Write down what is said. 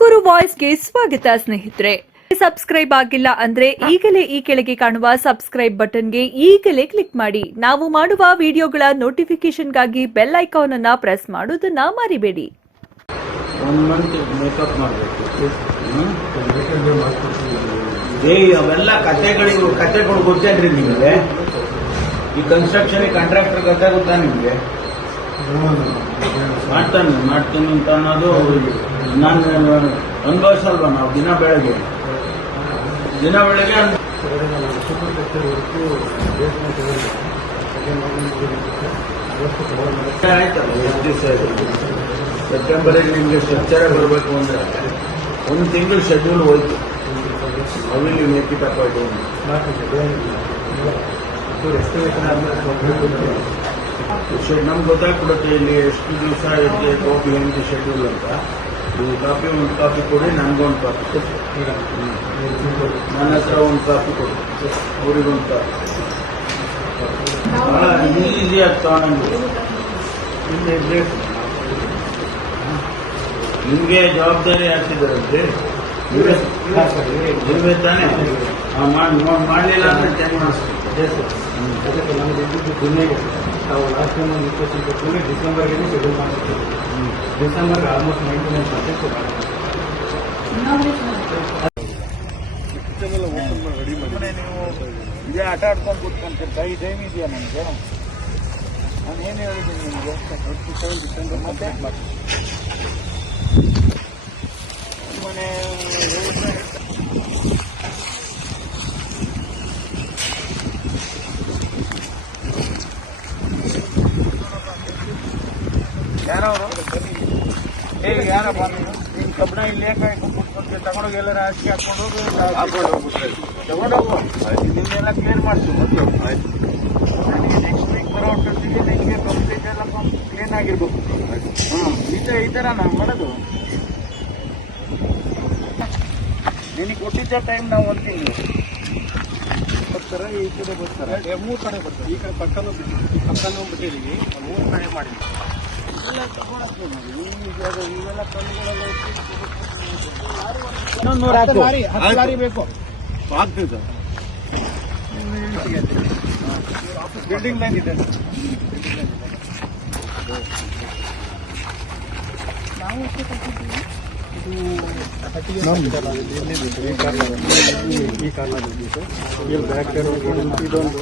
ತುಮಕೂರು ವಾಯ್ಸ್ಗೆ ಸ್ವಾಗತ ಸ್ನೇಹಿತರೆ. ಸಬ್ಸ್ಕ್ರೈಬ್ ಆಗಿಲ್ಲ ಅಂದ್ರೆ ಈಗಲೇ ಈ ಕೆಳಗೆ ಕಾಣುವ ಸಬ್ಸ್ಕ್ರೈಬ್ ಬಟನ್ಗೆ ಈಗಲೇ ಕ್ಲಿಕ್ ಮಾಡಿ. ನಾವು ಮಾಡುವ ವಿಡಿಯೋಗಳ ನೋಟಿಫಿಕೇಶನ್ಗಾಗಿ ಬೆಲ್ ಐಕಾನ್ ಅನ್ನು ಪ್ರೆಸ್ ಮಾಡೋದನ್ನ ಮರಿಬೇಡಿ. 1 ಮಂತ್ ಮೇಕಪ್ ಮಾಡಬೇಕು. ಅವೆಲ್ಲ ಕಥೆಗಳು ಗೊತ್ತೇನ್ರಿ ನಿಮಗೆ? ಈ ಕನ್ಸ್ಟ್ರಕ್ಷನ್ ಕಾಂಟ್ರಾಕ್ಟರ್ ಕಥೆ ಗೊತ್ತಾ ನಿಮಗೆ? ಮಾಡ್ತಾನೆ ಅಂತ ಅನ್ನೋದು ನಾನು ಅನುಭವಿಸಲ್ವ? ನಾವು ದಿನ ಬೆಳಗ್ಗೆ ಆಯ್ತಲ್ಲ, ಎಷ್ಟು ದಿವಸ ಸೆಪ್ಟೆಂಬರಲ್ಲಿ ನಿಮಗೆ ಸ್ಟ್ರಕ್ಚರೇ ಬರಬೇಕು ಅಂದ್ರೆ 1 ತಿಂಗಳು ಶೆಡ್ಯೂಲ್ ಹೋಯ್ತು. ಅವಿಲ್ಲಿ ಮೇಕ್ ಇಟ್ ಅಪ್ ಆಯ್ತು. ನಮ್ಗೆ ಗೊತ್ತಾಗ್ಬಿಡುತ್ತೆ ಇಲ್ಲಿ ಎಷ್ಟು ದಿವಸ ಇದೆ ಕಾಪಿ ಹೆಂಗೆ ಶೆಡ್ಯೂಲ್ ಅಂತ. ಒಂದು ಕಾಪಿ ಕೊಡಿ, ನನಗೊಂದು ಕಾಪಿ ಕೊಡಿ, ನನ್ನ ಹತ್ರ ಒಂದು ಕಾಪಿ ಕೊಡಿ, ಅವ್ರಿಗೊಂದು ಕಾಪಿ. ಭಾಳ ಈಸಿಯಾಗಿ ತಗೊಂಡು ನಿಮಗೆ ಜವಾಬ್ದಾರಿ ಹಾಕ್ತಿದ್ದಾರಂತೆ, ನೀವೇ ತಾನೇ ಮಾಡಲಿಲ್ಲ ಅಂದ್ರೆ ಟೈಮ್ ಮಾಡಿಸ್ತೀವಿ. ಅದಕ್ಕೆ ನಮಗೆ ಇದ್ದಿದ್ದು ದುನಿಯಾಗೆ ನಾವು ಲಾಸ್ಟ್ ಟೈಮ್ ಒಂದು 20 ಡಿಸೆಂಬರ್ಗೆ ಶೆಡ್ಯೂಲ್ ಮಾಡ್ತೀವಿ. ಡಿಸೆಂಬರ್ಗೆ ಆಲ್ಮೋಸ್ಟ್ 99% ನೀವು ಇದೇ ಆಟ ಆಡ್ಕೊಂಡು ಕೂತ್ಕೊಂತೀರಿ. ಕೈ ಟೈಮ್ ಇದೆಯಾ ನನಗೆ? ನಾನು ಏನು ಹೇಳಿದ್ದೀನಿ ನಿಮಗೆ? 27 ಡಿಸೆಂಬರ್ ಮತ್ತೆ ಮನೆ ಯಾರವರು ಯಾರಪ್ಪ? ನೀನು ಕಬ್ಬಣ ಇಲ್ಲಿ ಕೂತ್ಕೊಂಡ್ರೆ ತಗೊಂಡೋಗಿ ಎಲ್ಲರ ಹಾಕಿ ಹಾಕೊಂಡು ಹೋಗ್ಬಿಟ್ರೆ ತಗೊಂಡೋಗು. ನಿನ್ನೆಲ್ಲ ಕ್ಲಿಯರ್ ಮಾಡ್ತೀವಿ ಮೊದಲು. ನನಗೆ ನೆಕ್ಸ್ಟ್ ವೀಕ್ ಬರೋ ಅಷ್ಟೊತ್ತಿಗೆ ನಿಮಗೆ ಕಂಪ್ಲೀಟ್ ಎಲ್ಲ ಕ್ಲೀನ್ ಆಗಿರ್ಬೇಕು. ಈ ಥರ ನಾವು ಮಾಡೋದು. ನಿನಗೆ ಕೊಟ್ಟಿದ್ದ ಟೈಮ್ ನಾವು 1 ತಿಂಗಳು ಬರ್ತಾರೆ, ಈ ಕಡೆ ಬರ್ತಾರೆ, 3 ಕಡೆ ಬರ್ತಾರೆ. ಈ ಕಡೆ ಪಕ್ಕನೂ ಬಿಟ್ಟಿದ್ದೀವಿ, 3 ಕಡೆ ಮಾಡಿದ್ವಿ. ಇವೆಲ್ಲ ತಗೊಳಕ್ಕೆ ಇವೆಲ್ಲ ಕಲ್ಲುಗಳೆಲ್ಲ ಬೇಕು ಆಗ್ತದೆ. ಬಿಲ್ಡಿಂಗ್ ಲೈನ್ ಇದೆ. ನಾವು ಈ ಕಾರ್ನಲ್ಲಿ ಇದೊಂದು